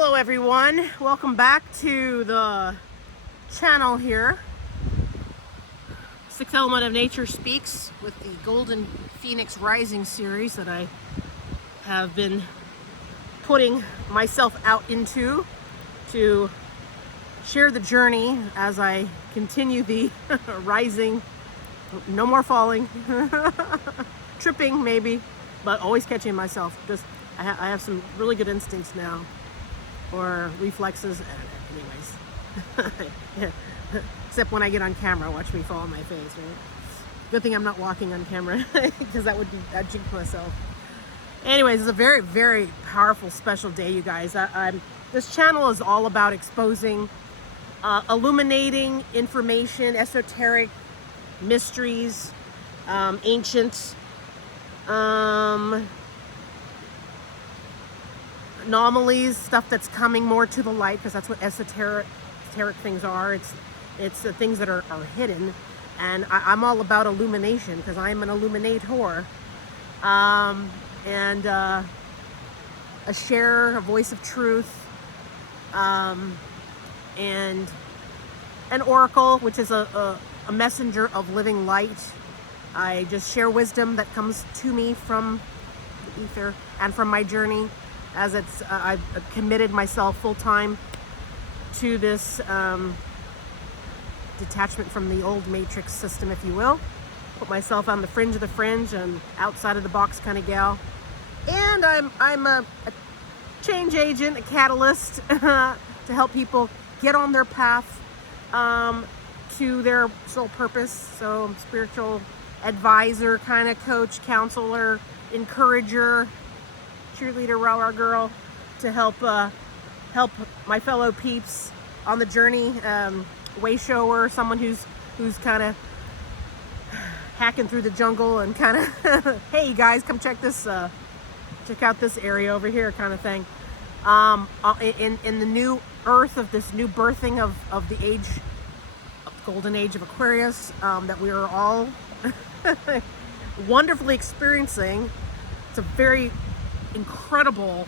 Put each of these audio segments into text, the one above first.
Hello everyone, welcome back to the channel here. Sixth Element of Nature Speaks with the Golden Phoenix Rising series that I have been putting myself out into to share the journey as I continue the rising, no more falling, tripping maybe, but always catching myself. Just I have some really good instincts now, or reflexes, anyways. Except when I get on camera, watch me fall on my face, right? Good thing I'm not walking on camera, because I'd jinx myself. Anyways, it's a very, very powerful, special day, you guys. This channel is all about exposing, illuminating information, esoteric mysteries, ancient, anomalies, stuff that's coming more to the light, because that's what esoteric things are. It's the things that are hidden, and I'm all about illumination because I'm an illuminator, and a voice of truth, and an oracle, which is a messenger of living light. I just share wisdom that comes to me from the ether and from my journey, as I've committed myself full-time to this detachment from the old matrix system, if you will. Put myself on the fringe of the fringe and outside of the box kind of gal. And I'm a change agent, a catalyst to help people get on their path to their soul purpose. So I'm spiritual advisor, kind of coach, counselor, encourager, cheerleader, rah-rah girl, to help my fellow peeps on the journey, way shower, someone who's kind of hacking through the jungle and kind of hey guys, come check out this area over here, kind of thing. In the new earth of this new birthing of the age, golden age of Aquarius, that we are all wonderfully experiencing. It's a very incredible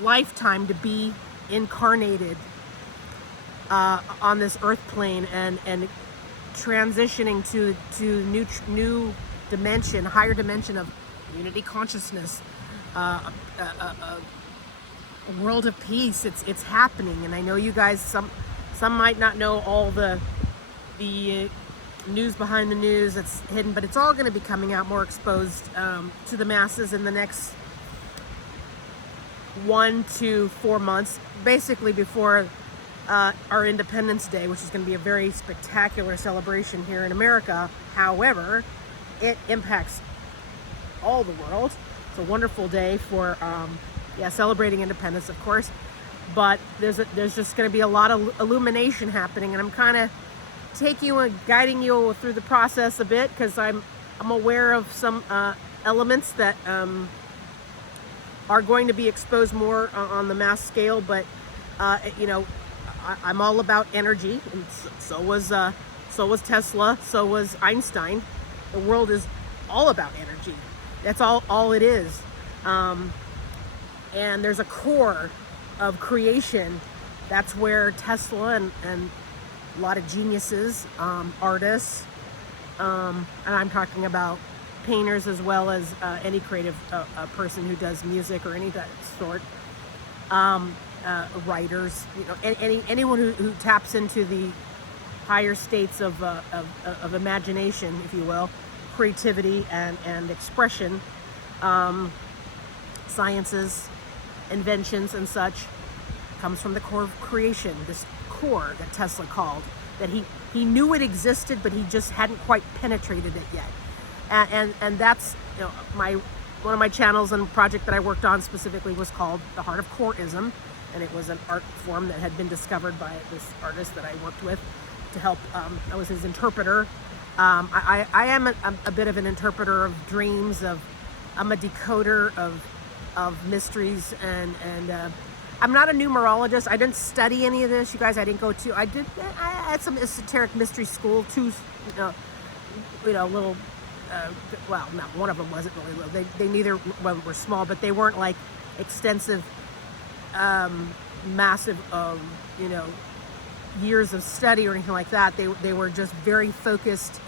lifetime to be incarnated on this earth plane, and transitioning to new dimension, higher dimension of unity consciousness, a world of peace. It's happening, and I know you guys, some might not know all the news behind the news. It's hidden, but it's all going to be coming out more exposed to the masses in the next 1 to 4 months, basically before our Independence Day, which is going to be a very spectacular celebration here in America. However, it impacts all the world. It's a wonderful day for celebrating independence, of course, but there's just going to be a lot of illumination happening, and I'm kind of taking you and guiding you through the process a bit, because I'm aware of some elements that are going to be exposed more on the mass scale, but I'm all about energy, and so was Tesla, so was Einstein. The world is all about energy. That's all it is. And there's a core of creation. That's where Tesla and a lot of geniuses, artists, and I'm talking about painters as well as any creative person who does music or any of that sort, writers, anyone who taps into the higher states of imagination, if you will, creativity and expression, sciences, inventions and such, comes from the core of creation. This core that Tesla called, that he knew it existed, but he just hadn't quite penetrated it yet. And that's, one of my channels and project that I worked on specifically was called The Heart of Coreism, and it was an art form that had been discovered by this artist that I worked with to help. I was his interpreter. I am a bit of an interpreter of dreams. I'm a decoder of mysteries, and I'm not a numerologist. I didn't study any of this, you guys. I had some esoteric mystery school too, little. Well, not one of them wasn't really little. They neither were small, but they weren't like extensive massive, you know, years of study or anything like that. They were just very focused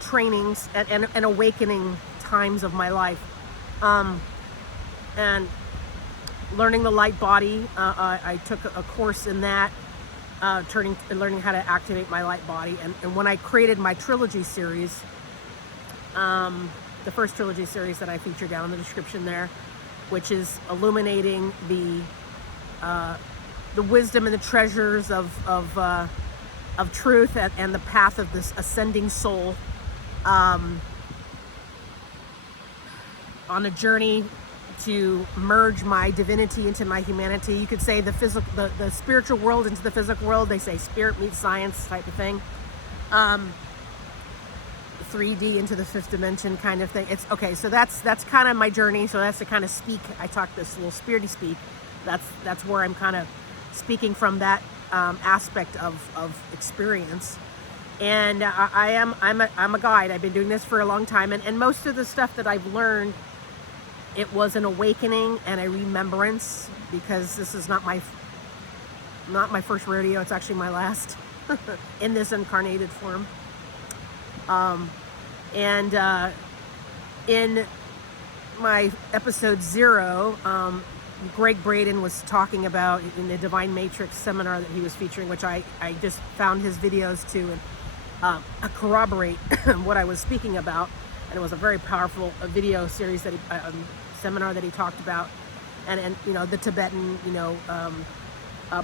trainings and awakening times of my life. And learning the light body, I took a course in that, learning how to activate my light body. And when I created my trilogy series, the first trilogy series that I feature down in the description there, which is illuminating the wisdom and the treasures of truth and the path of this ascending soul, on a journey to merge my divinity into my humanity. You could say the spiritual world into the physical world. They say spirit meets science type of thing. 3D into the fifth dimension kind of thing. It's okay. So that's kind of my journey. So that's the kind of speak. I talk this little spirity speak. That's where I'm kind of speaking from, that aspect of experience. And I'm a guide. I've been doing this for a long time, and most of the stuff that I've learned, it was an awakening and a remembrance, because this is not my first rodeo. It's actually my last in this incarnated form. In my episode 0, Greg Braden was talking about in the Divine Matrix seminar that he was featuring, which I just found his videos to corroborate what I was speaking about. And it was a very powerful video series that seminar that he talked about, and you know, the Tibetan, you know,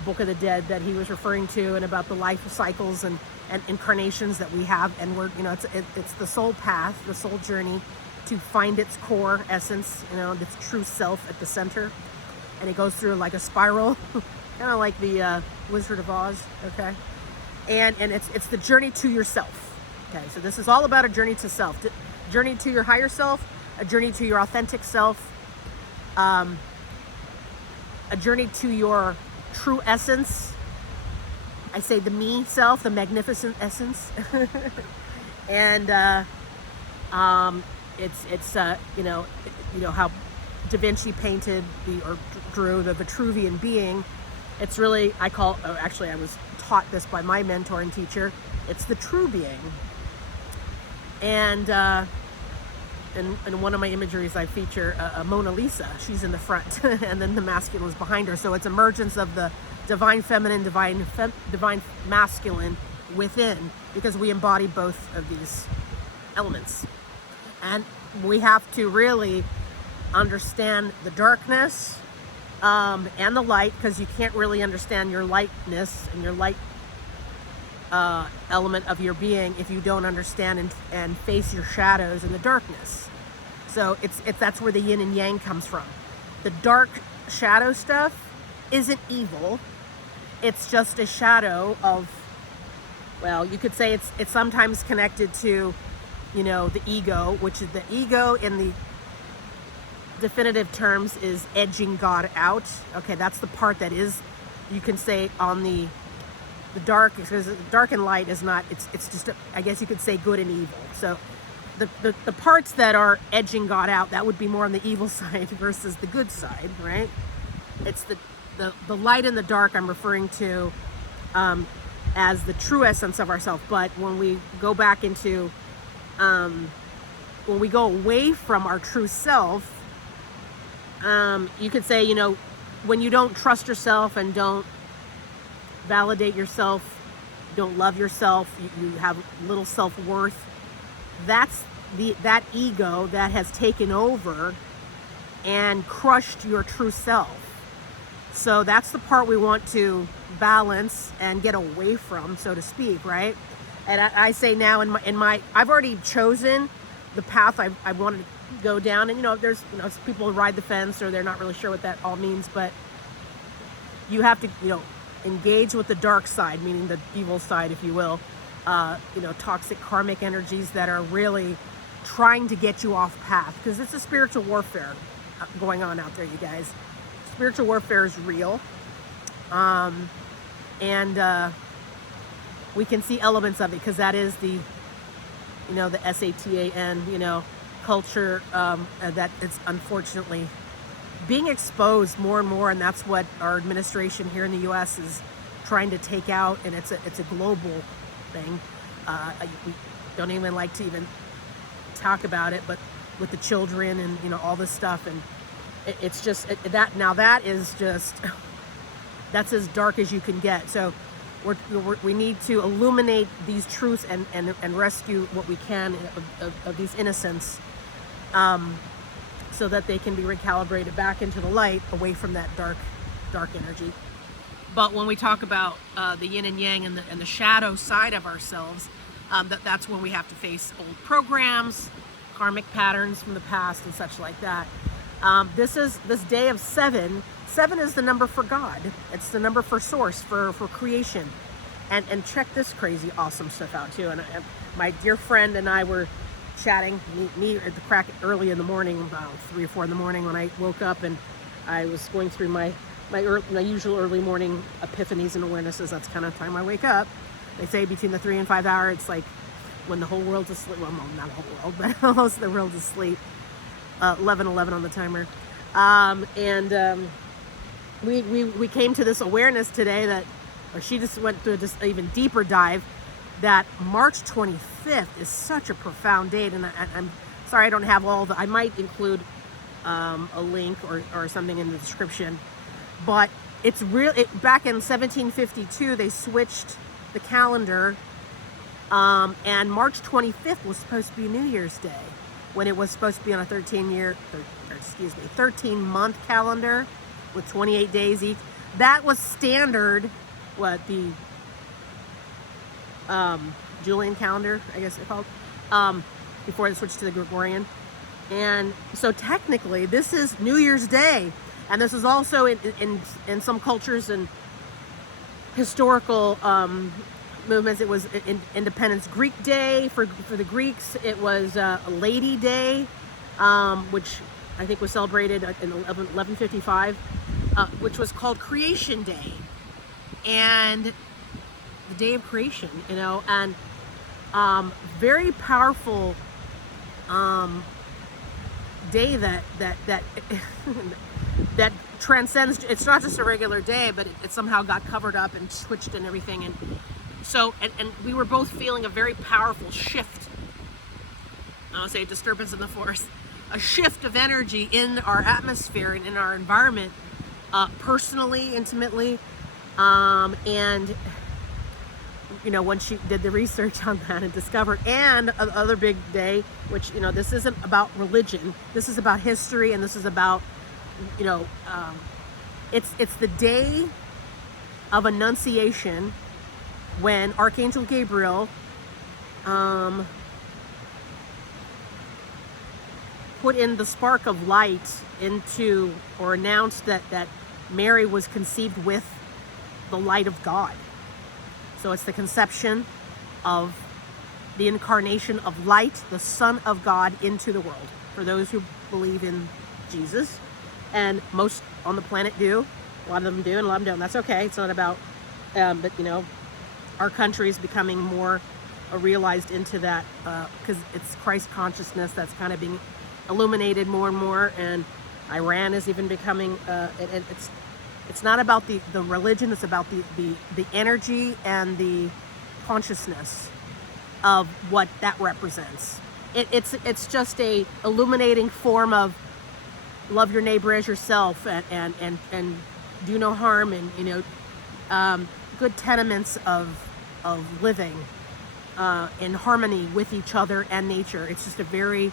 Book of the Dead that he was referring to, and about the life cycles and incarnations that we have. And we're, you know, it's the soul path, the soul journey to find its core essence, you know, its true self at the center. And it goes through like a spiral, kind of like the Wizard of Oz, okay? And it's the journey to yourself, okay? So this is all about a journey to self, journey to your higher self, a journey to your authentic self, a journey to your true essence. I say the me self, the magnificent essence. And it's you know how Da Vinci painted or drew the Vitruvian being. It's really, actually I was taught this by my mentor and teacher. It's the true being. And in one of my imageries, I feature a Mona Lisa. She's in the front, and then the masculine is behind her. So it's emergence of the divine feminine, divine masculine within, because we embody both of these elements. And we have to really understand the darkness and the light, because you can't really understand your lightness and your light element of your being if you don't understand and face your shadows and the darkness. So that's where the yin and yang comes from. The dark shadow stuff isn't evil. It's just a shadow of, well, you could say it's sometimes connected to, you know, the ego, which is the ego in the definitive terms is edging God out. Okay, that's the part that is, you can say, on the dark, because dark and light is not, it's just I guess you could say good and evil. So the parts that are edging God out, that would be more on the evil side versus the good side, right? It's the light and the dark I'm referring to as the true essence of ourselves. But when we go back into when we go away from our true self, you could say, you know, when you don't trust yourself and don't validate yourself, don't love yourself, you have little self-worth, that's that ego that has taken over and crushed your true self. So that's the part we want to balance and get away from, so to speak, right? And I say now in my I've already chosen the path I wanted to go down. And, you know, there's, you know, people who ride the fence or they're not really sure what that all means, but you have to, you know, engage with the dark side, meaning the evil side, if you will, you know, toxic karmic energies that are really trying to get you off path, because it's a spiritual warfare going on out there, you guys. Spiritual warfare is real. And we can see elements of it, because that is the, you know, the Satan, you know, culture that it's unfortunately being exposed more and more, and that's what our administration here in the U.S. is trying to take out, and it's a global thing. We don't even like to even talk about it, but with the children and, you know, all this stuff, and it's just that is just that's as dark as you can get. So we need to illuminate these truths and rescue what we can of these innocents, so that they can be recalibrated back into the light, away from that dark energy. But when we talk about the yin and yang and the shadow side of ourselves, that's when we have to face old programs, karmic patterns from the past, and such like that. This day of 7. 7 is the number for God. It's the number for source, for creation. And check this crazy, awesome stuff out too. And my dear friend and I were chatting, me at the crack early in the morning, about 3 or 4 in the morning, when I woke up, and I was going through my usual early morning epiphanies and awarenesses. That's kind of time I wake up. They say between the 3 and 5 hour, it's like when the whole world's asleep. Well, no, not the whole world, but most of the world's asleep. 11:11 on the timer. We came to this awareness today that, or she just went through just even deeper dive, that March 25th is such a profound date. And I'm sorry I don't have all I might include a link or something in the description. But it's real. Back in 1752, they switched the calendar, and March 25th was supposed to be New Year's Day, when it was supposed to be on a 13-month calendar with 28 days each. That was standard. The Julian calendar, I guess it's called, before they switched to the Gregorian. And so technically, this is New Year's Day. And this is also in some cultures and historical movements. It was Independence Greek Day for the Greeks. It was a Lady Day, which I think was celebrated in 1155, which was called Creation Day, and the Day of Creation. You know, and very powerful day that that transcends. It's not just a regular day, but it somehow got covered up and switched and everything. And so, and we were both feeling a very powerful shift. I'll say a disturbance in the force, a shift of energy in our atmosphere and in our environment, personally, intimately. And, you know, when she did the research on that and discovered, and another big day, which, you know, this isn't about religion, this is about history, and this is about, you know, it's the day of Annunciation, when Archangel Gabriel put in the spark of light into, or announced that Mary was conceived with the light of God. So it's the conception of the incarnation of light, the Son of God, into the world. For those who believe in Jesus, and most on the planet do, a lot of them do, and a lot of them don't. That's okay. It's not about, but you know, our country is becoming more realized into that, because it's Christ consciousness that's kind of being illuminated more and more. And Iran is even becoming, and it's not about the religion, it's about the energy and the consciousness of what that represents. It's just a illuminating form of love your neighbor as yourself, and do no harm, and, you know, good tenements of living in harmony with each other and nature. It's just a very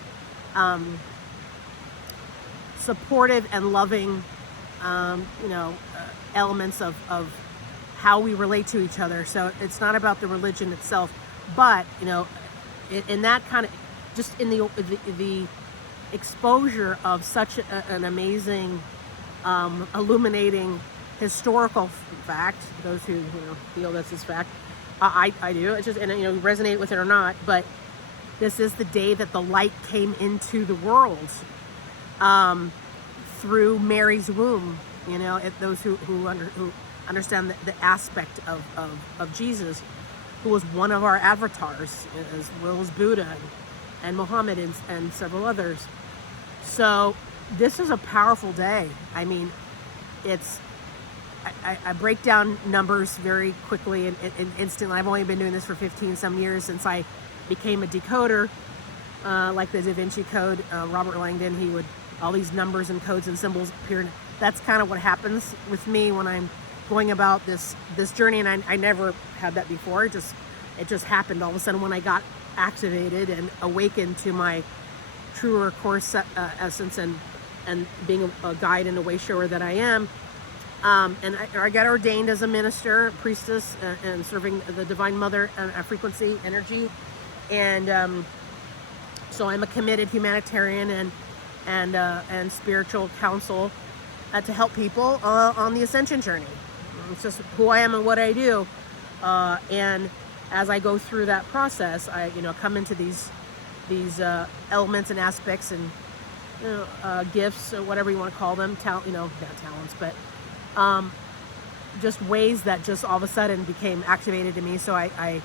supportive and loving, you know, elements of how we relate to each other. So it's not about the religion itself, but, you know, in that kind of, just in the exposure of such an amazing, illuminating historical fact. Those who, you know, feel this is fact, I do. It's just, and, you know, resonate with it or not, but this is the day that the light came into the world, through Mary's womb. You know, those who understand the aspect of Jesus, who was one of our avatars, as well as Buddha and Muhammad and several others. So this is a powerful day. I mean, it's, I break down numbers very quickly and instantly. I've only been doing this for 15 some years since I became a decoder, like the Da Vinci Code. Robert Langdon, he would, all these numbers and codes and symbols appear. That's kind of what happens with me when I'm going about this journey, and I never had that before. It just happened all of a sudden when I got activated and awakened to my truer course essence and being a guide and a way shower that I am. And I got ordained as a minister, priestess, and serving the Divine Mother frequency, energy. And so I'm a committed humanitarian and spiritual counsel to help people on the Ascension journey. It's just who I am and what I do. And as I go through that process, I come into these elements and aspects and gifts, or whatever you want to call them, not talents, but just ways that just all of a sudden became activated to me. So I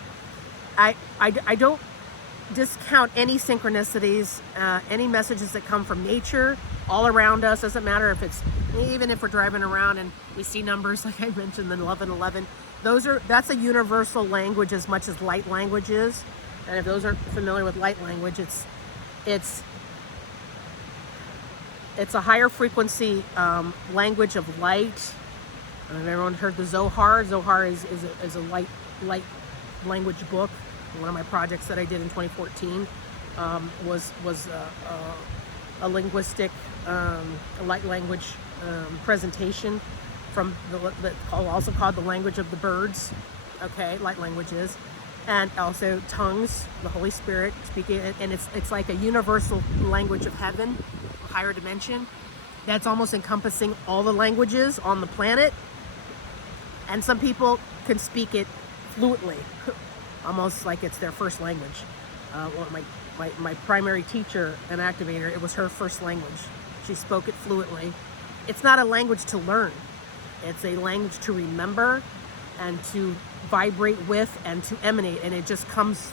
don't discount any synchronicities, any messages that come from nature all around us. Doesn't matter if it's, even if we're driving around and we see numbers like I mentioned, the 1111. That's a universal language as much as light language is. And if those aren't familiar with light language, it's a higher frequency language of light. Have everyone heard the Zohar? Zohar is a light language book. One of my projects that I did in 2014 was a linguistic, a light language presentation from also called the language of the birds. Okay, light languages, and also tongues, the Holy Spirit speaking, and it's like a universal language of heaven, a higher dimension that's almost encompassing all the languages on the planet. And some people can speak it fluently, almost like it's their first language. My primary teacher and activator, it was her first language. She spoke it fluently. It's not a language to learn. It's a language to remember and to vibrate with and to emanate. And it just comes,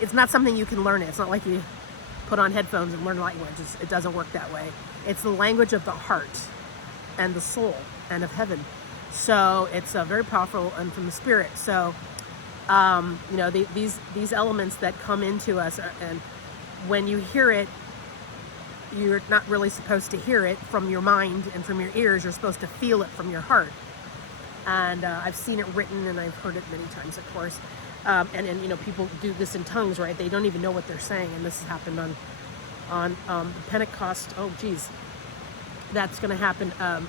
it's not something you can learn. It's not like you put on headphones and learn language. It doesn't work that way. It's the language of the heart and the soul and of heaven. So it's very powerful and from the spirit. So, these elements that come into us, and when you hear it, you're not really supposed to hear it from your mind and from your ears. You're supposed to feel it from your heart. And I've seen it written, and I've heard it many times, of course. And people do this in tongues, right? They don't even know what they're saying. And this has happened on Pentecost. Oh, geez, that's going to happen. I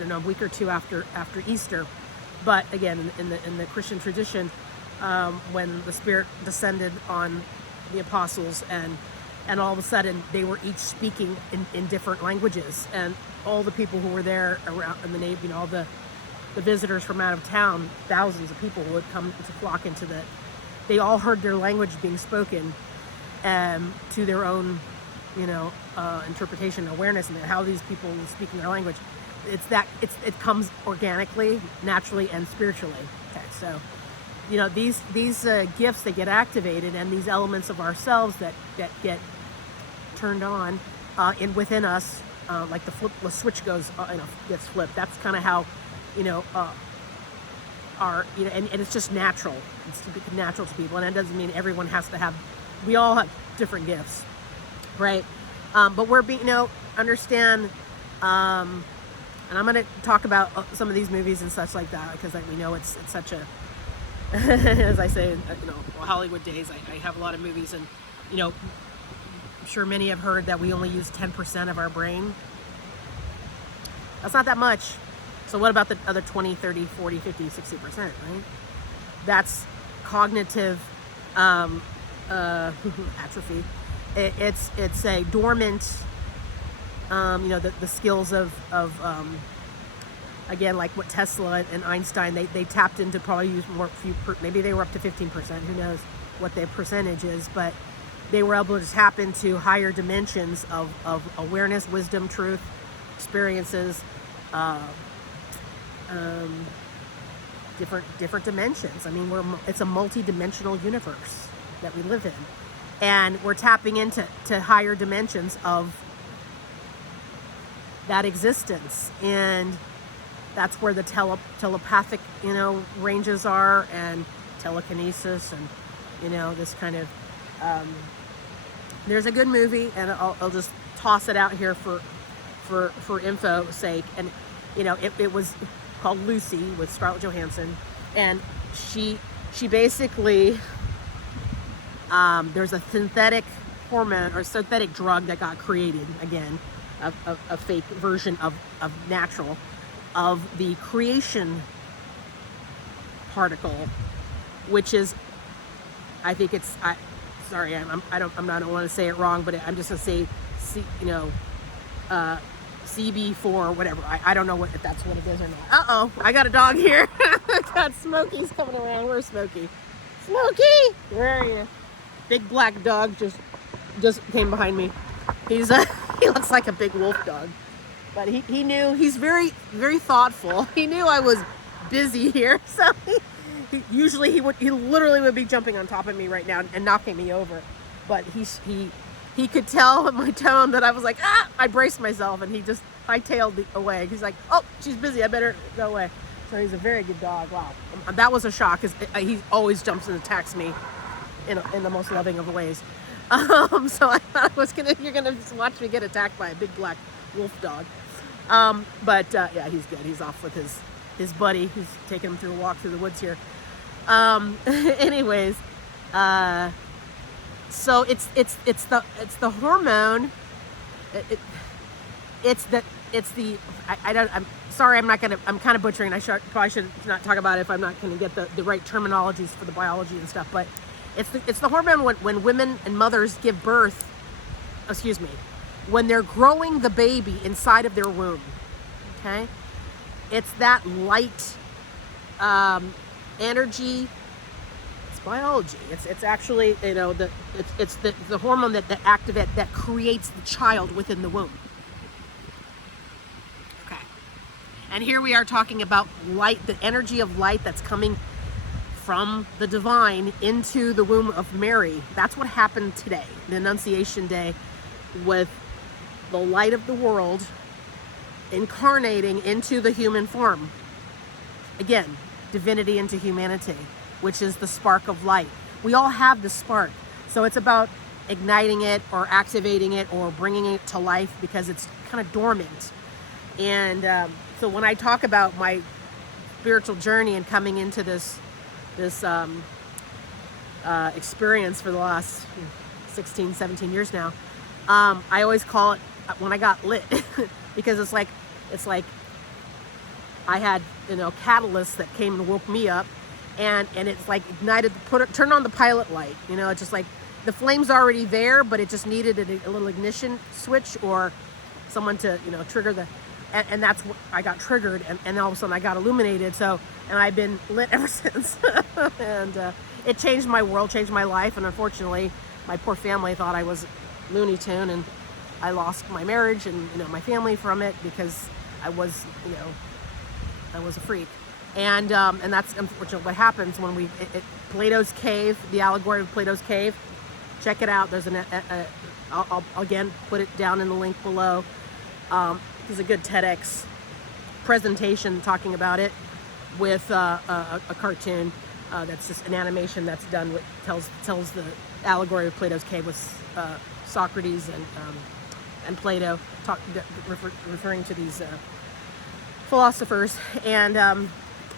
don't know, a week or two after Easter. But again, in the Christian tradition, when the Spirit descended on the apostles, and all of a sudden they were each speaking in different languages, and all the people who were there around in the neighborhood, all the visitors from out of town, thousands of people would come to flock into they all heard their language being spoken to their own, interpretation, awareness, and how these people were speaking their language. It comes organically, naturally, and spiritually. Okay, so these gifts that get activated, and these elements of ourselves that get turned on within us, like the switch gets flipped. That's kind of how and it's just natural. It's natural to people, and it doesn't mean everyone has to have. We all have different gifts, right? But we're being understand. And I'm going to talk about some of these movies and such like that, because we know it's such a, as I say, Hollywood days, I have a lot of movies, and, I'm sure many have heard that we only use 10% of our brain. That's not that much. So what about the other 20, 30, 40, 50, 60%, right? That's cognitive atrophy. It's a dormant, the skills of again, like what Tesla and Einstein, they tapped into, probably use maybe they were up to 15%, who knows what their percentage is, but they were able to tap into higher dimensions of awareness, wisdom, truth, experiences, different dimensions. I mean, it's a multi-dimensional universe that we live in, and we're tapping into higher dimensions of that existence. And that's where the telepathic, ranges are, and telekinesis, and, this kind of, there's a good movie, and I'll just toss it out here for info sake. And, it was called Lucy with Scarlett Johansson. And she basically, there's a synthetic hormone or synthetic drug that got created, again, a fake version of natural, of the creation particle, which is, I think it's, I don't want to say it wrong, but I'm just gonna say, CB4, whatever. I don't know if that's what it is or not. I got a dog here. God, Smokey's coming around. Where's Smokey? Smokey, where are you? Big black dog just came behind me. He's he looks like a big wolf dog, but he knew. He's very, very thoughtful. He knew I was busy here, so he literally would be jumping on top of me right now and knocking me over. But he could tell in my tone that I was like, I braced myself, and he just hightailed away. He's like, oh, she's busy, I better go away. So he's a very good dog. Wow, that was a shock, because he always jumps and attacks me in the most loving of ways. So I thought you're gonna just watch me get attacked by a big black wolf dog. But yeah, he's good. He's off with his buddy, who's taking him through a walk through the woods here. Anyways, so it's the hormone. I'm sorry, I'm kind of butchering. Probably should not talk about it if I'm not going to get the right terminologies for the biology and stuff. But it's the hormone when women and mothers give birth. When they're growing the baby inside of their womb. Okay, it's that light energy. It's biology. It's actually it's the hormone that activates, that creates the child within the womb. Okay, and here we are talking about light, the energy of light that's coming from the divine into the womb of Mary. That's what happened today, the Annunciation Day, with the light of the world incarnating into the human form. Again, divinity into humanity, which is the spark of light. We all have the spark. So it's about igniting it or activating it or bringing it to life, because it's kind of dormant. And so when I talk about my spiritual journey and coming into this experience for the last 16, 17 years now, I always call it when I got lit, because it's like I had catalysts that came and woke me up, and it's like ignited, turn on the pilot light. It's just like the flame's already there, but it just needed a little ignition switch or someone to trigger the, and that's what I got triggered, and all of a sudden I got illuminated. So, and I've been lit ever since. And it changed my world, changed my life, and unfortunately my poor family thought I was Looney Tune, and I lost my marriage and my family from it, because I was a freak. And that's unfortunately what happens when Plato's Cave, the Allegory of Plato's Cave. Check it out. There's I'll again put it down in the link below. There's a good TEDX presentation talking about it with a cartoon that's just an animation that's done with tells the Allegory of Plato's Cave with Socrates and Plato referring to these philosophers. And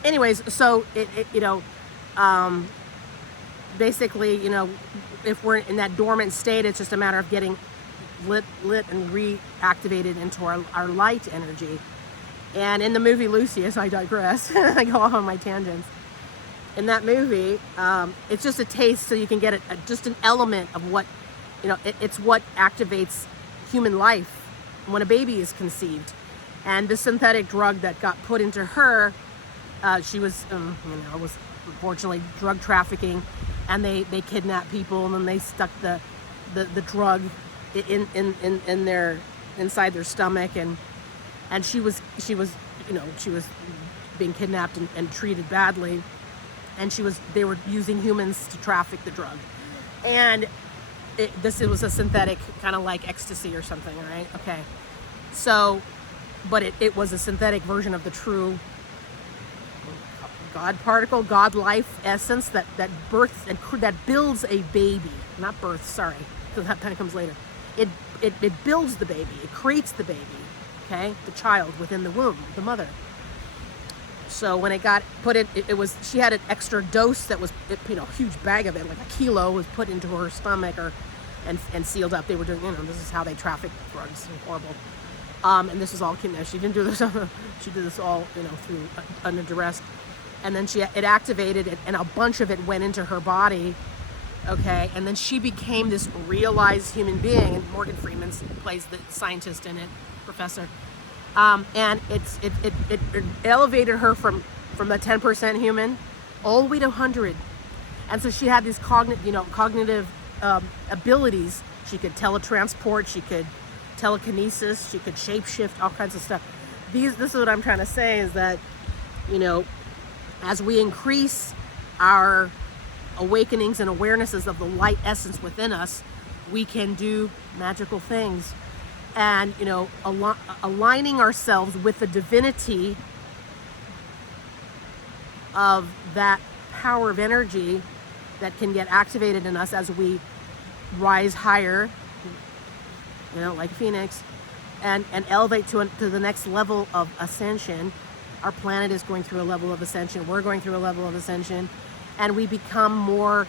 anyways, so basically, if we're in that dormant state, it's just a matter of getting lit and reactivated into our light energy. And in the movie Lucy, as I digress, I go off on my tangents. In that movie, it's just a taste, so you can get just an element of what, it's what activates human life when a baby is conceived. And the synthetic drug that got put into her, she was, was unfortunately drug trafficking, and they kidnapped people, and then they stuck the drug in their inside their stomach, and she was being kidnapped and treated badly, and they were using humans to traffic the drug, and it was a synthetic kind of like ecstasy or something, right? Okay, so but it was a synthetic version of the true God particle, God life essence that births and that builds a baby. Not births, sorry, because that kind of comes later. It builds the baby, it creates the baby, okay, the child within the womb, the mother. So when it got put in, it was, she had an extra dose that was, you know, a huge bag of it, like a kilo was put into her stomach and sealed up. They were doing, you know, this is how they traffic drugs, horrible. And this was all, you know, she didn't do this, she did this all, you know, through under duress. And then it activated it, and a bunch of it went into her body, okay? And then she became this realized human being, and Morgan Freeman plays the scientist in it, professor. And it elevated her from the 10% human all the way to 100. And so she had these cognitive abilities. She could teletransport, she could telekinesis, she could shapeshift, all kinds of stuff. This is what I'm trying to say, is that, you know, as we increase our awakenings and awarenesses of the light essence within us, we can do magical things. And, you know, aligning ourselves with the divinity of that power of energy that can get activated in us as we rise higher, you know, like Phoenix, and elevate to the next level of ascension. Our planet is going through a level of ascension. We're going through a level of ascension, and we become more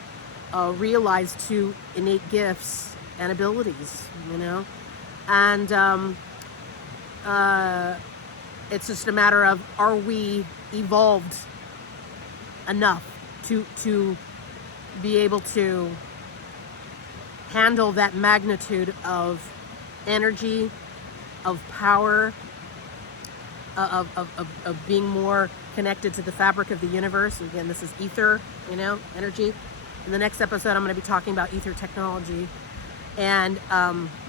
realized to innate gifts and abilities, you know. And it's just a matter of, are we evolved enough to be able to handle that magnitude of energy, of power, of being more connected to the fabric of the universe. Again, this is ether, you know, energy. In the next episode, I'm going to be talking about ether technology, and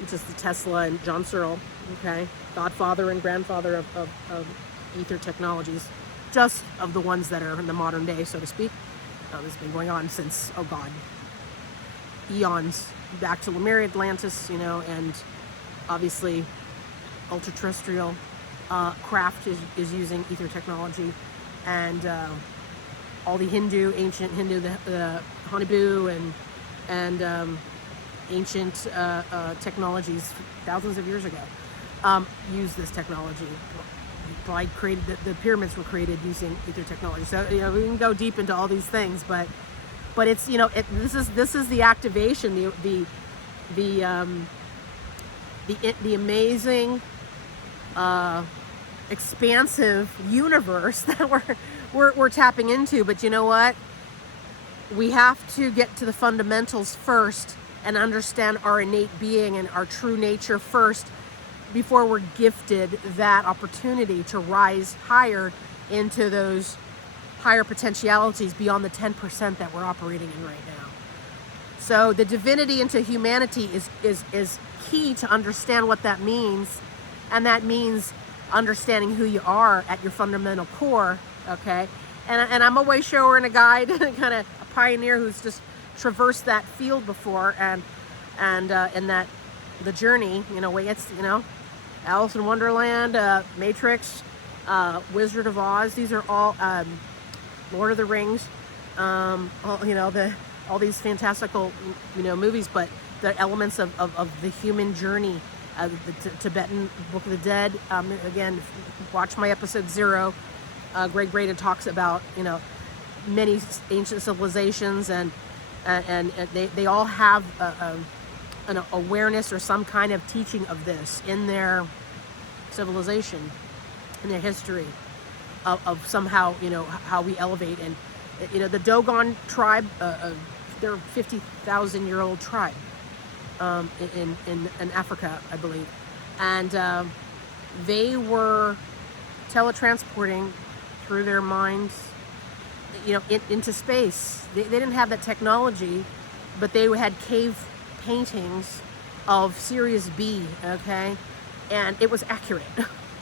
which is the Tesla and John Searle, okay, godfather and grandfather of ether technologies, just of the ones that are in the modern day, so to speak. This has been going on since, oh God, eons, back to Lemuria, Atlantis, you know, and obviously ultra-terrestrial craft is using ether technology, and all the ancient Hindu, the Hanabu and ancient technologies thousands of years ago use this technology. Probably created the pyramids were created using ether technology. So, you know, we can go deep into all these things, but it's, you know, this is the activation, the amazing expansive universe that we're tapping into. But you know what? We have to get to the fundamentals first and understand our innate being and our true nature first before we're gifted that opportunity to rise higher into those higher potentialities beyond the 10% that we're operating in right now. So the divinity into humanity is key to understand what that means, and that means understanding who you are at your fundamental core, okay? And I'm a way shower and a guide, kind of a pioneer who's just traversed that field before, and that the journey, you know, it's, you know, Alice in Wonderland, Matrix, Wizard of Oz. These are all Lord of the Rings. All, you know, all these fantastical, you know, movies, but the elements of the human journey. The Tibetan Book of the Dead. Again, watch my episode 0. Greg Braden talks about, you know, many ancient civilizations, and they all have an awareness or some kind of teaching of this in their civilization, in their history of somehow, you know, how we elevate. And, you know, the Dogon tribe, they're a 50,000-year-old tribe. In Africa, I believe, and they were teletransporting through their minds, you know, into space. They didn't have that technology, but they had cave paintings of Sirius B, okay, and it was accurate.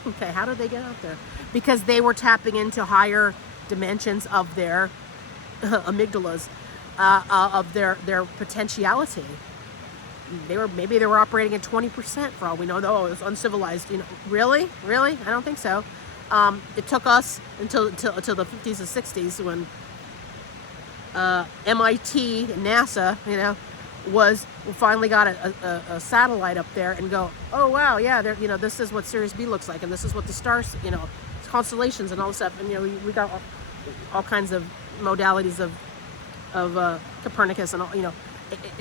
Okay, how did they get out there? Because they were tapping into higher dimensions of their amygdalas, of their potentiality. maybe they were operating at 20% for all we know. Though it was uncivilized. Really? I don't think so. It took us until the 50s and 60s when MIT and NASA, we finally got a satellite up there and go, oh wow, yeah, this is what Sirius B looks like, and this is what the stars, constellations and all this stuff, and we got all kinds of modalities of Copernicus and all,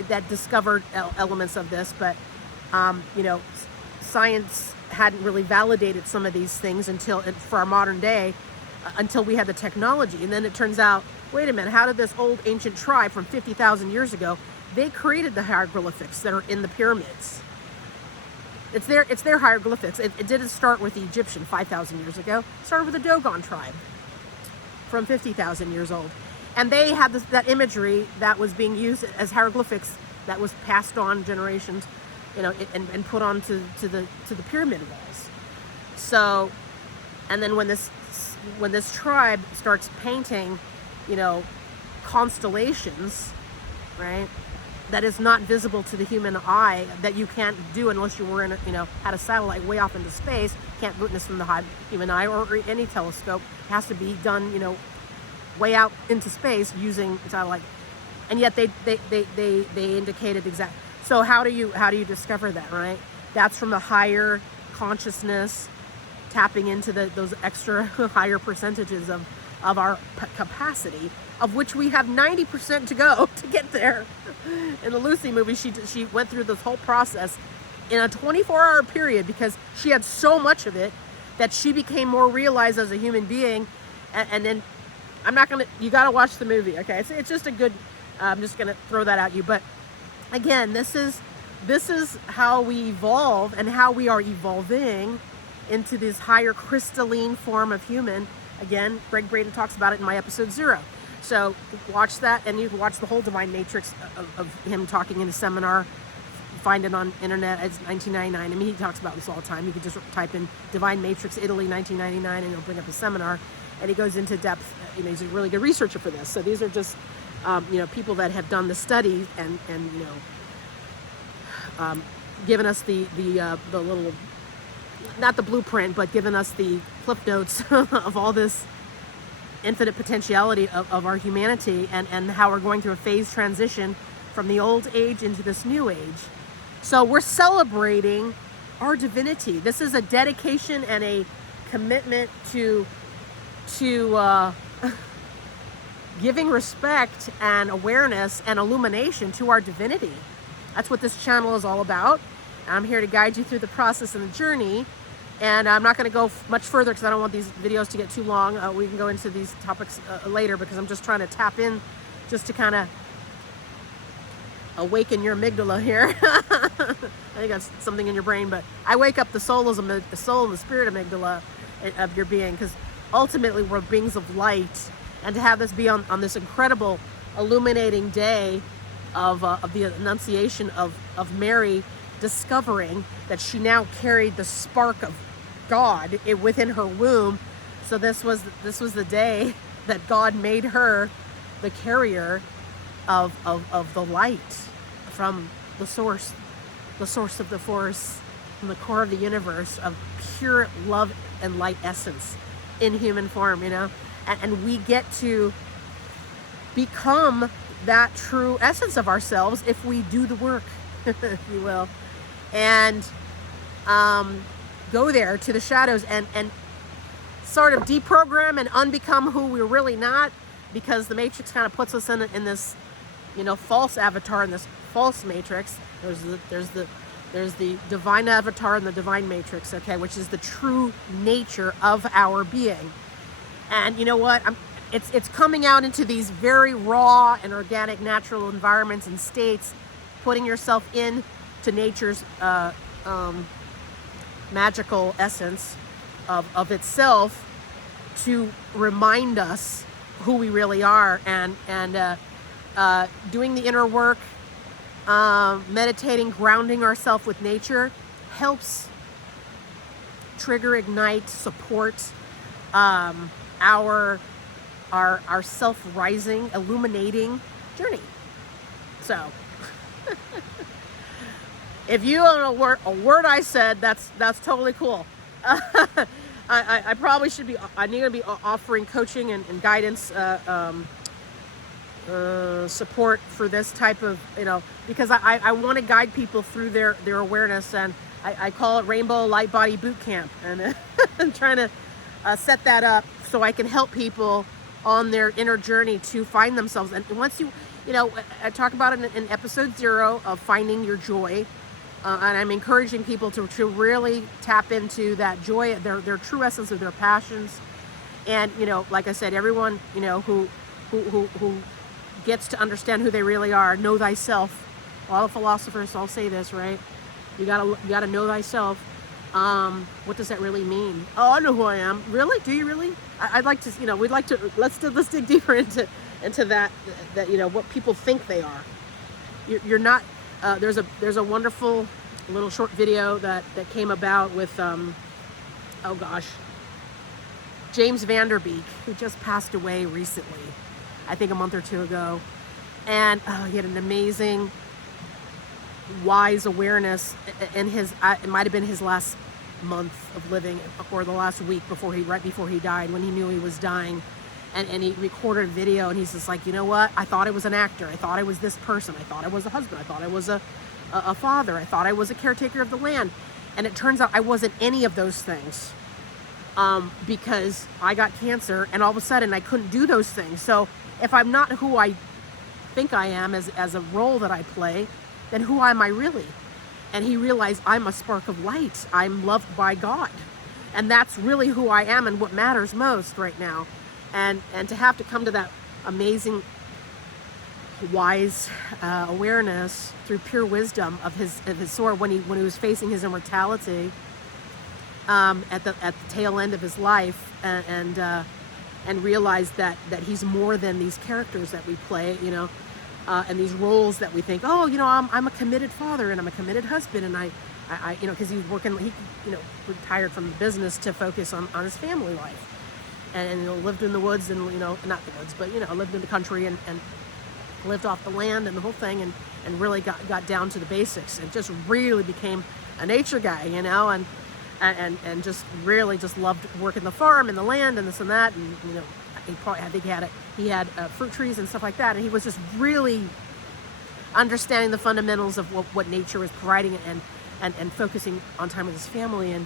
that discovered elements of this, but science hadn't really validated some of these things for our modern day, until we had the technology. And then it turns out, wait a minute, how did this old ancient tribe from 50,000 years ago, they created the hieroglyphics that are in the pyramids. It's their hieroglyphics. It didn't start with the Egyptian 5,000 years ago. It started with the Dogon tribe from 50,000 years old. And they had that imagery that was being used as hieroglyphics that was passed on generations, and put onto the pyramid walls. So, and then when this tribe starts painting, constellations, right, that is not visible to the human eye, that you can't do unless you were had a satellite way off into space, can't witness from the human eye or any telescope. It has to be done, way out into space using satellite. And yet they indicated exactly. So how do you discover that, right? That's from the higher consciousness tapping into those extra higher percentages of our capacity, of which we have 90% to go to get there. In the Lucy movie, she went through this whole process in a 24-hour period because she had so much of it that she became more realized as a human being. And then you got to watch the movie, okay? It's just a good, I'm just going to throw that at you. But again, this is how we evolve and how we are evolving into this higher crystalline form of human. Again, Greg Braden talks about it in my episode 0. So watch that, and you can watch the whole Divine Matrix of him talking in a seminar. Find it on internet. It's 1999. I mean, he talks about this all the time. You can just type in Divine Matrix Italy 1999, and it'll bring up a seminar. And he goes into depth. He's a really good researcher for this. So these are just people that have done the study and given us the little, not the blueprint, but given us the cliff notes of all this infinite potentiality of our humanity, and how we're going through a phase transition from the old age into this new age. So we're celebrating our divinity. This is a dedication and a commitment to giving respect and awareness and illumination to our divinity. That's what this channel is all about. I'm here to guide you through the process and the journey. And I'm not going to go much further because I don't want these videos to get too long. We can go into these topics later, because I'm just trying to tap in just to kind of awaken your amygdala here. I think that's something in your brain, but I wake up the soul and the spirit amygdala of your being, because ultimately we're beings of light. And to have this be on this incredible illuminating day of the Annunciation of Mary, discovering that she now carried the spark of God within her womb. So this was the day that God made her the carrier of the light from the source of the force, from the core of the universe, of pure love and light essence in human form, and we get to become that true essence of ourselves if we do the work, if you will, and go there to the shadows and sort of deprogram and unbecome who we're really not, because the Matrix kind of puts us in this, false avatar, in this false matrix. There's the divine avatar and the divine matrix, okay, which is the true nature of our being. And you know what? It's coming out into these very raw and organic natural environments and states, putting yourself in to nature's magical essence of itself, to remind us who we really are, and doing the inner work, meditating, grounding ourselves with nature, helps trigger, ignite, support our self-rising, illuminating journey. So If you don't know a word I said, that's totally cool. I probably should be, I need to be offering coaching and guidance, support for this type of, because I want to guide people through their awareness, and I call it Rainbow Light Body Boot Camp, and I'm trying to set that up so I can help people on their inner journey to find themselves. And once I talk about it in episode 0 of finding your joy. And I'm encouraging people to really tap into that joy, their true essence of their passions. And, like I said, everyone, who gets to understand who they really are, know thyself. All the philosophers all say this, right? You gotta know thyself. What does that really mean? Oh, I know who I am. Really? Do you really? I'd like to, we'd like to, let's dig deeper into that, what people think they are. You're not. There's a wonderful little short video that came about with James Vanderbeek, who just passed away recently, I think a month or two ago, and he had an amazing, wise awareness in his. It might have been his last month of living, or the last week right before he died, when he knew he was dying. And he recorded a video, and he's just like, you know what? I thought I was an actor. I thought I was this person. I thought I was a husband. I thought I was a father. I thought I was a caretaker of the land. And it turns out I wasn't any of those things, because I got cancer, and all of a sudden I couldn't do those things. So if I'm not who I think I am as a role that I play, then who am I really? And he realized I'm a spark of light. I'm loved by God. And that's really who I am and what matters most right now. And to have to come to that amazing, wise awareness through pure wisdom of his soul when he was facing his immortality at the tail end of his life, and realized that he's more than these characters that we play, and these roles that we think, I'm a committed father, and I'm a committed husband, and I because he retired from the business to focus on his family life. And lived in the woods, and not the woods, but lived in the country, and lived off the land and the whole thing, and really got down to the basics, and just really became a nature guy, and just really just loved working the farm and the land and this and that, and I think he had fruit trees and stuff like that, and he was just really understanding the fundamentals of what nature was providing, and focusing on time with his family.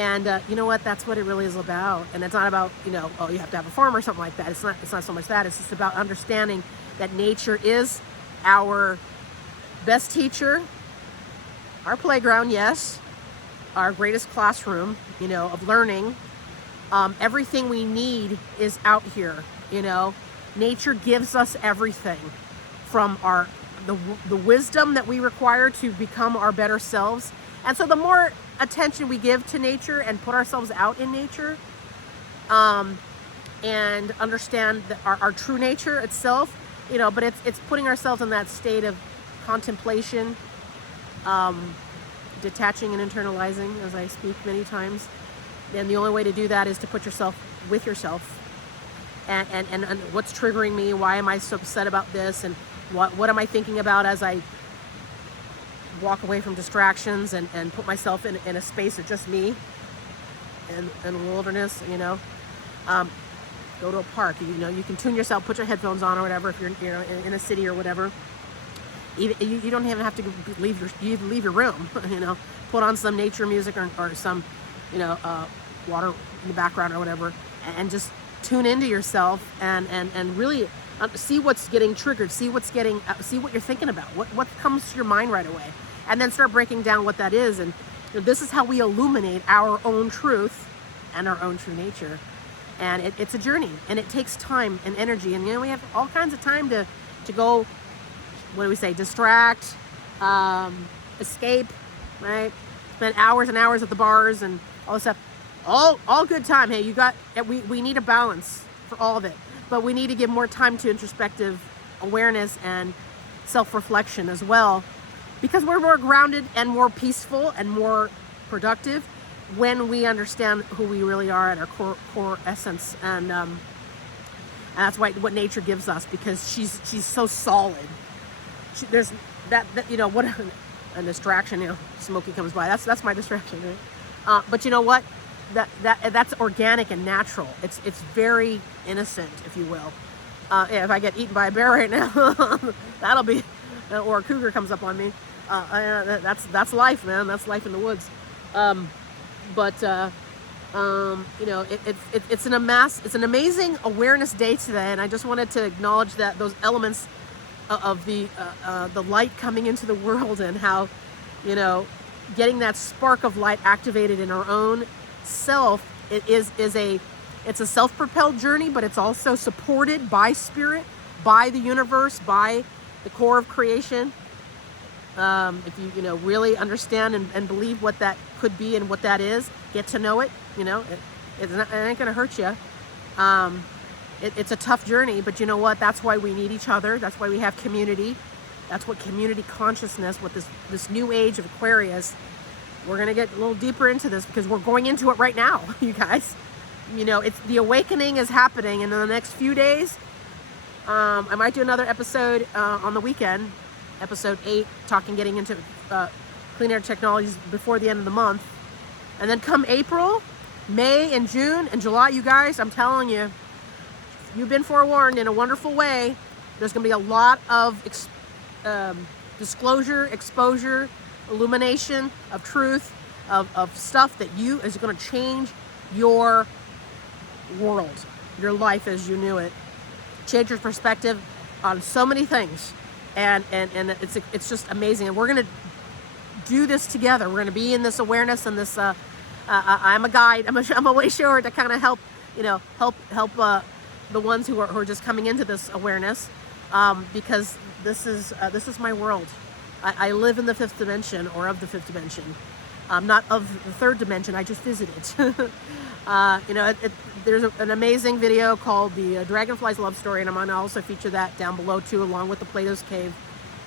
And you know what? That's what it really is about. And it's not about, you have to have a farm or something like that. It's not so much that. It's just about understanding that nature is our best teacher, our playground, yes, our greatest classroom, of learning. Everything we need is out here, Nature gives us everything from the wisdom that we require to become our better selves. And so the more attention we give to nature and put ourselves out in nature, and understand our true nature itself, but it's putting ourselves in that state of contemplation, detaching and internalizing, as I speak many times. And the only way to do that is to put yourself with yourself, and what's triggering me, why am I so upset about this, and what am I thinking about as I walk away from distractions, and put myself in a space of just me and the wilderness, go to a park, you can tune yourself, put your headphones on or whatever, if you're in a city or whatever. You don't even have to leave your room, put on some nature music or some, water in the background or whatever, and just tune into yourself and really see what's getting triggered, see what you're thinking about, what comes to your mind right away. And then start breaking down what that is. And this is how we illuminate our own truth and our own true nature. And it's a journey, and it takes time and energy. And we have all kinds of time to go, what do we say, distract, escape, right? Spend hours and hours at the bars and all this stuff. All good time. Hey, we need a balance for all of it. But we need to give more time to introspective awareness and self-reflection as well, because we're more grounded and more peaceful and more productive when we understand who we really are at our core essence. And that's what nature gives us, because she's so solid. There's that what a distraction. You know, Smokey comes by. That's my distraction, right? But you know what? That's organic and natural. It's very innocent, if you will. Yeah, if I get eaten by a bear right now, that'll be, or a cougar comes up on me. That's life, man. That's life in the woods. You know, it's an amazing awareness day today, and I just wanted to acknowledge that those elements of the light coming into the world, and how, you know, getting that spark of light activated in our own self, it's a self-propelled journey, but it's also supported by spirit, by the universe, by the core of creation. If you know, really understand and believe what that could be and what that is, get to know it, you know, it ain't gonna hurt you. It's a tough journey, but you know what? That's why we need each other. That's why we have community. That's what community consciousness, what this new age of Aquarius, we're gonna get a little deeper into this because we're going into it right now, you guys. You know, it's the awakening is happening, and in the next few days, I might do another episode on the weekend, episode 8, getting into clean air technologies before the end of the month. And then come April, May, and June, and July, you guys, I'm telling you, you've been forewarned in a wonderful way. There's going to be a lot of disclosure, exposure, illumination of truth, of stuff that is going to change your world, your life as you knew it, change your perspective on so many things, and it's just amazing. And we're going to do this together. We're going to be in this awareness and this. I'm a guide. I'm a way shower to kind of help, you know, help the ones who are just coming into this awareness, because this is my world. I live in the 5th dimension, or of the 5th dimension. Not of the 3rd dimension. I just visited. You know, there's an amazing video called the Dragonfly's Love Story, and I'm going to also feature that down below too, along with the Plato's Cave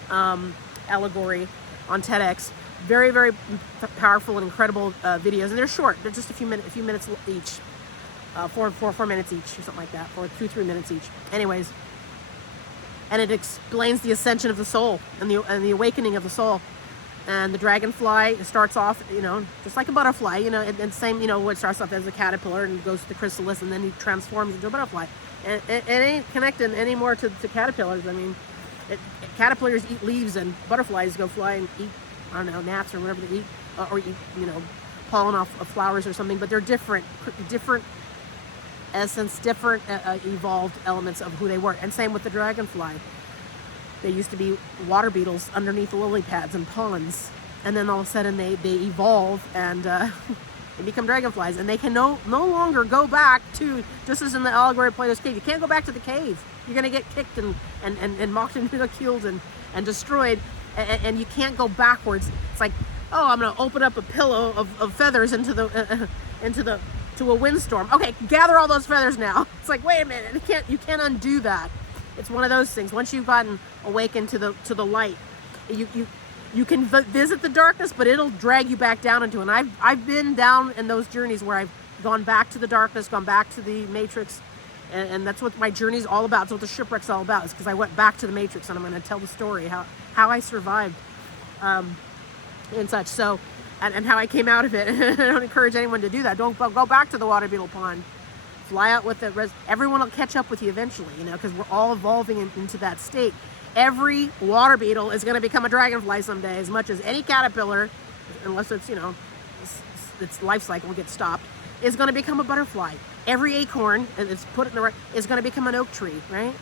allegory on TEDx. Very, very powerful and incredible videos, and they're short. They're just a few minutes each, 4 minutes each, or something like that, or 2-3 minutes each. Anyways, and it explains the ascension of the soul and the awakening of the soul. And the dragonfly starts off, you know, just like a butterfly, you know, and same, you know, it starts off as a caterpillar and goes to the chrysalis, and then he transforms into a butterfly. And it ain't connecting anymore to caterpillars. I mean, caterpillars eat leaves, and butterflies go fly and eat, I don't know, gnats or whatever they eat, or eat, you know, pollen off of flowers or something. But they're different essence, different evolved elements of who they were. And same with the dragonfly. They used to be water beetles underneath the lily pads and ponds, and then all of a sudden they evolve and they become dragonflies, and they can no longer go back to, just as in the Allegory of Platos cave, you can't go back to the cave. You're going to get kicked and mocked and ridiculed and destroyed, and you can't go backwards. It's like, oh, I'm going to open up a pillow of feathers to a windstorm. Okay, gather all those feathers now. It's like, wait a minute, you can't undo that. It's one of those things. Once you've gotten awakened to the light, you can visit the darkness, but it'll drag you back down into it. And I've been down in those journeys where I've gone back to the darkness, gone back to the matrix, and that's what my journey's all about. That's what the shipwreck's all about. Is because I went back to the matrix, and I'm going to tell the story how I survived, and such. So, and how I came out of it. I don't encourage anyone to do that. Don't go back to the water beetle pond. Fly out with it. Everyone will catch up with you eventually, you know, because we're all evolving into that state. Every water beetle is going to become a dragonfly someday, as much as any caterpillar, unless it's, you know, its life cycle gets stopped, is going to become a butterfly. Every acorn, and it's put in the right, is going to become an oak tree, right?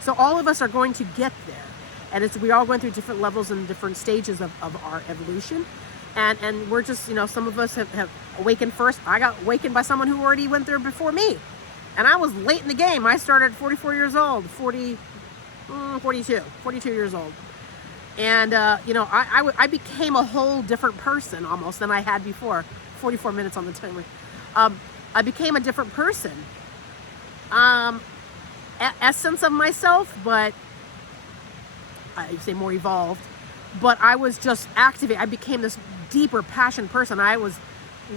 So all of us are going to get there, and we're all going through different levels and different stages of our evolution. And we're just, you know, some of us have awakened first. I got awakened by someone who already went there before me. And I was late in the game. I started at 44 years old, 42 years old. And, you know, I became a whole different person almost than I had before. 44 minutes on the timer. I became a different person. Essence of myself, but I say more evolved. But I was just activated. I became this deeper, passionate person. I was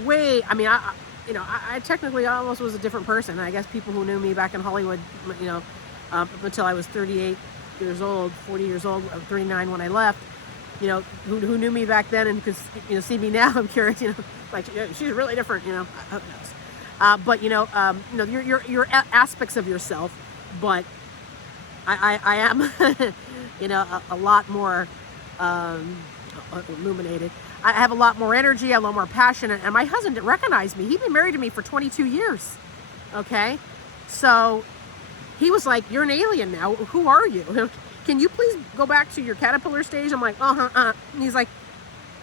way, I mean, I technically almost was a different person. I guess people who knew me back in Hollywood, you know, up until I was 38 years old, 40 years old, 39 when I left, who knew me back then and could, see me now, I'm curious, like, she's really different, who knows. But, your aspects of yourself, but I am, a lot more illuminated. I have a lot more energy, a lot more passion, and my husband didn't recognize me. He'd been married to me for 22 years, okay? So he was like, you're an alien now. Who are you? Can you please go back to your caterpillar stage? I'm like, And he's like,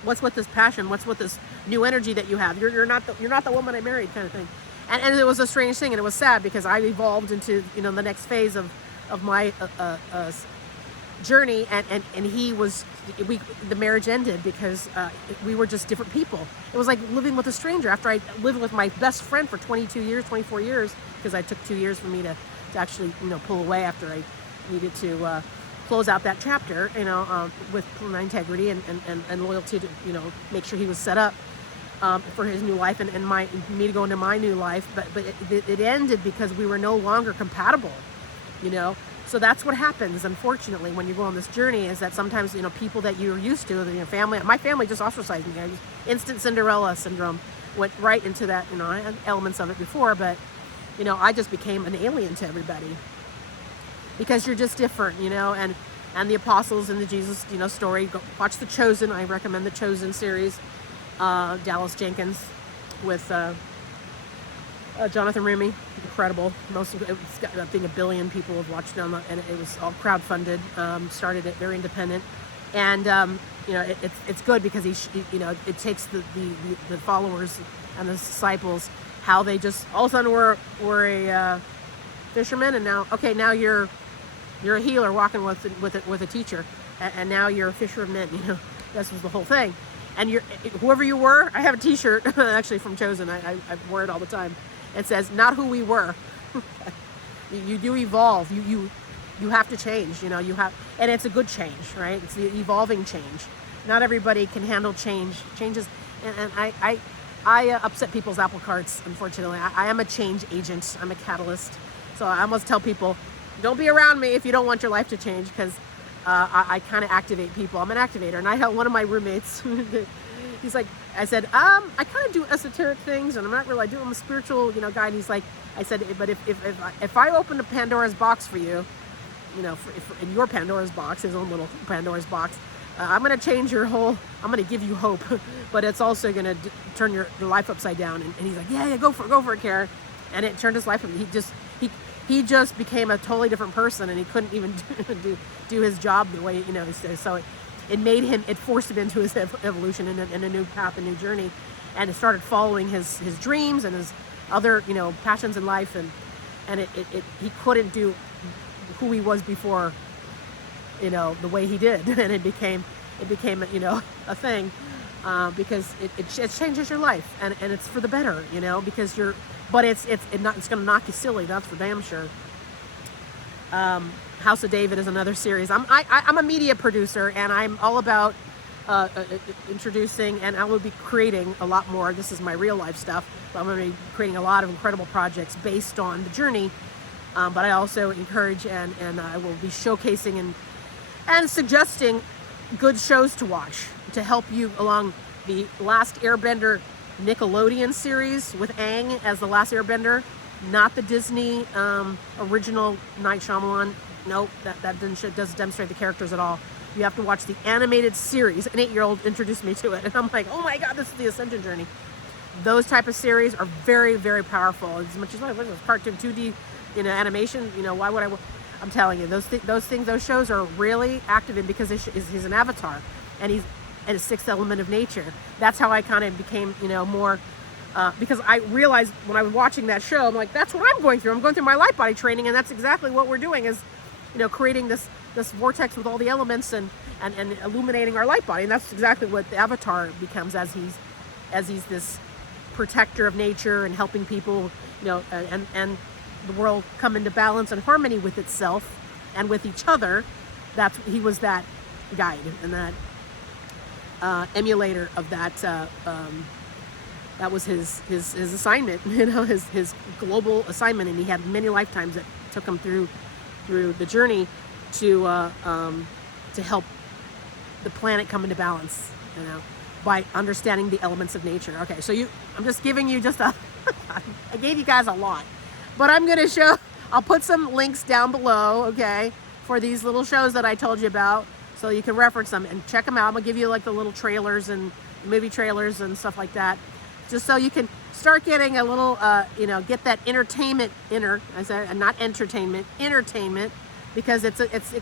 what's with this passion? What's with this new energy that you have? You're not the woman I married, kind of thing. And it was a strange thing, and it was sad because I evolved into, the next phase of my journey, and the marriage ended because we were just different people. It was like living with a stranger after I lived with my best friend for 22 years, 24 years, because I took 2 years for me to actually, pull away after I needed to close out that chapter, with my integrity and loyalty to, make sure he was set up for his new life and me to go into my new life. But it ended because we were no longer compatible, So that's what happens, unfortunately, when you go on this journey, is that sometimes, people that you're used to, my family just ostracized me. I was instant Cinderella syndrome, went right into that, I had elements of it before, but, I just became an alien to everybody because you're just different, and the apostles in the Jesus, story. Go watch The Chosen. I recommend The Chosen series, Dallas Jenkins with Jonathan Rumi. Incredible. It's got, I think, 1 billion people have watched it, and it was all crowdfunded. Started it very independent, and it's good because it takes the followers and the disciples, how they just all of a sudden were a fisherman, and now you're a healer walking with a teacher, and now you're a fisher of men. This was the whole thing. And whoever you were, I have a T-shirt actually from Chosen. I wear it all the time. It says, "Not who we were." You do evolve. You have to change. You have, and it's a good change, right? It's the evolving change. Not everybody can handle changes, and I upset people's apple carts. Unfortunately, I am a change agent. I'm a catalyst. So I must tell people, don't be around me if you don't want your life to change, because I kind of activate people. I'm an activator. And I had one of my roommates, he's like, I said, I kind of do esoteric things, and I'm not really, I'm a spiritual, guy. And he's like, I said, but if I open a Pandora's box for you, in your Pandora's box, his own little Pandora's box, I'm going to change your whole, I'm going to give you hope, but it's also going to turn your life upside down. And he's like, yeah, go for it, Karen. And it turned his life up. He just became a totally different person, and he couldn't even do his job the way, so it forced him into his evolution in a new path, a new journey, and it started following his dreams and his other, passions in life, and he couldn't do who he was before, the way he did, and it became a thing, because it changes your life, and it's for the better, because but it's going to knock you silly, that's for damn sure. House of David is another series. I'm a media producer, and I'm all about introducing, and I will be creating a lot more. This is my real life stuff, but I'm going to be creating a lot of incredible projects based on the journey. But I also encourage and I will be showcasing and suggesting good shows to watch to help you along the Last Airbender Nickelodeon series with Aang as the Last Airbender, not the Disney original Night Shyamalan. Nope, that doesn't demonstrate the characters at all. You have to watch the animated series. An 8-year-old introduced me to it, and I'm like, oh my God, this is the Ascension journey. Those type of series are very, very powerful. As much as it's cartoon 2D, animation, why would I? I'm telling you, those shows are really active in, because he's an avatar, and he's a sixth element of nature. That's how I kind of became, more, because I realized when I was watching that show, I'm like, that's what I'm going through. I'm going through my light body training, and that's exactly what we're doing is, creating this vortex with all the elements and illuminating our light body. And that's exactly what the avatar becomes as he's this protector of nature and helping people, and the world come into balance and harmony with itself and with each other. He was that guide and that emulator of that. That was his assignment, his global assignment, and he had many lifetimes that took him through the journey to help the planet come into balance, you know, by understanding the elements of nature. Okay, so I'm just giving you just a, I gave you guys a lot, but I'm gonna show, I'll put some links down below, okay, for these little shows that I told you about, so you can reference them and check them out. I'm gonna give you like the little trailers and movie trailers and stuff like that, just so you can start getting a little, you know, get that entertainment, I said, not entertainment, entertainment, because it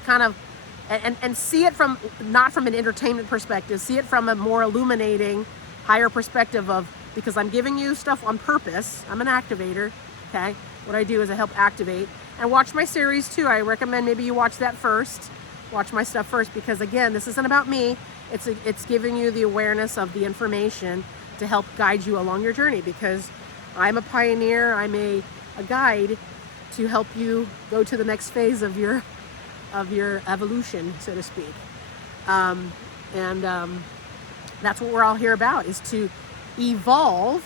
kind of, and see it from, not from an entertainment perspective, see it from a more illuminating, higher perspective of, because I'm giving you stuff on purpose. I'm an activator, okay? What I do is I help activate. And watch my series too. I recommend maybe you watch that first. Watch my stuff first, because again, this isn't about me. It's giving you the awareness of the information to help guide you along your journey, because I'm a pioneer, I'm a guide to help you go to the next phase of your evolution, so to speak. That's what we're all here about, is to evolve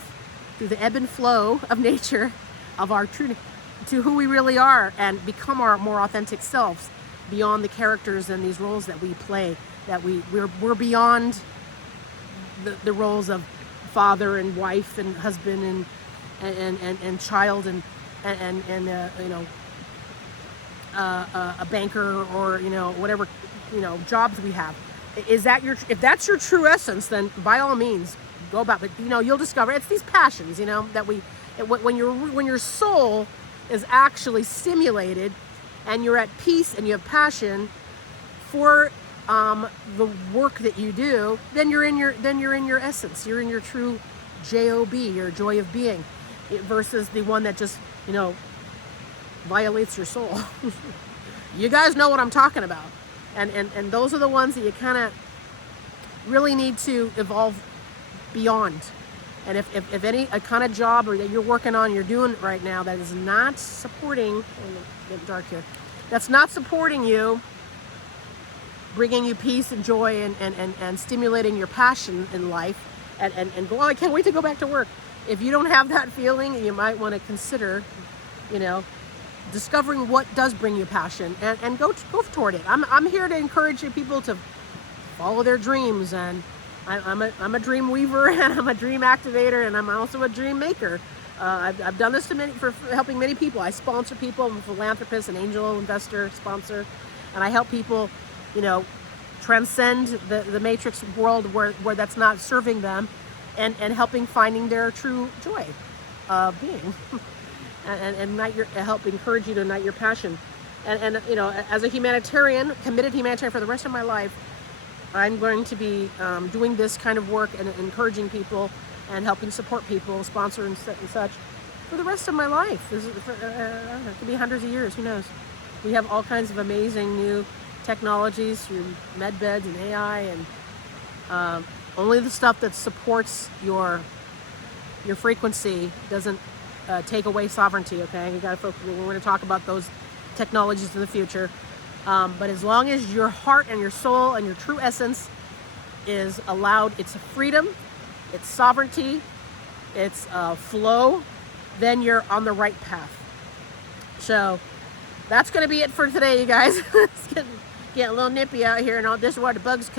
through the ebb and flow of nature, of our true, to who we really are, and become our more authentic selves beyond the characters and these roles that we play, that we're beyond the roles of father and wife and husband and child and you know, a banker, or, you know, whatever, you know, jobs we have. Is that if that's your true essence, then by all means go about it. You know, you'll discover it's these passions, you know, that when your soul is actually stimulated and you're at peace and you have passion for the work that you do, then you're in your essence, you're in your true job, your joy of being, versus the one that just, you know, violates your soul. You guys know what I'm talking about, and those are the ones that you kind of really need to evolve beyond. And if any a kind of job or that you're working on, you're doing right now, that is not supporting, get dark here, that's not supporting you, bringing you peace and joy and stimulating your passion in life, and go, oh, I can't wait to go back to work. If you don't have that feeling, you might want to consider, you know, discovering what does bring you passion, and go toward it. I'm here to encourage people to follow their dreams, and I'm a dream weaver, and I'm a dream activator, and I'm also a dream maker. I've done this for helping many people. I sponsor people. I'm a philanthropist, an angel investor, sponsor, and I help people, you know, transcend the matrix world where that's not serving them, and helping finding their true joy of being. And ignite help encourage you to ignite your passion. And you know, as a humanitarian, committed humanitarian for the rest of my life, I'm going to be doing this kind of work and encouraging people and helping support people, sponsor and such for the rest of my life. This is it could be hundreds of years, who knows. We have all kinds of amazing new technologies through med beds and AI, and only the stuff that supports your frequency doesn't take away sovereignty. Okay, you gotta focus. We're going to talk about those technologies in the future, but as long as your heart and your soul and your true essence is allowed, it's freedom, it's sovereignty, it's flow, then you're on the right path. So that's going to be it for today, you guys. It's getting a little nippy out here, and all this is where the bugs come.